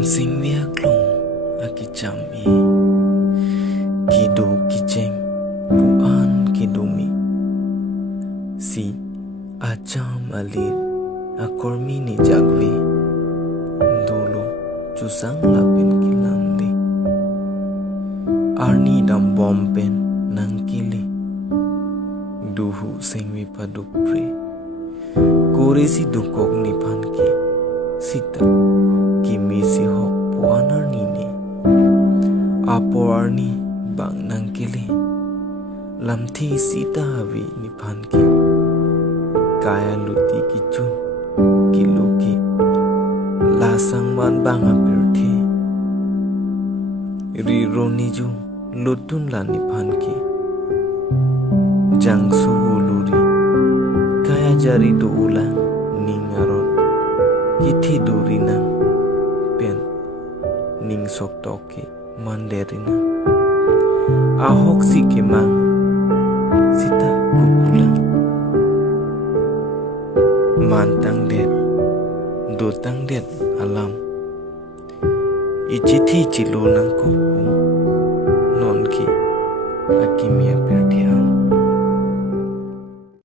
sing viak long aki cham i kidu kicheng puan kidumi si acham alir akormi ni jagwe dulu chusang lapin kilandi arni dam bompen nang kili duhu sengwi padupre koresi dukok ni phanki sita kimi si hok puanar nini aporni bang nang kili lamthi sita hawi ni phanki kaya luti kichun kiluki lasang man bang apirthi ri roni ju lutun lani phanki jangsu uluri kaya jari do ulang ningaron kithi durina pen ning sok toki manderina ahok sikima sita kupulang mantang det dotang det alam ichithi chilo nang kopu non ki akimia perthia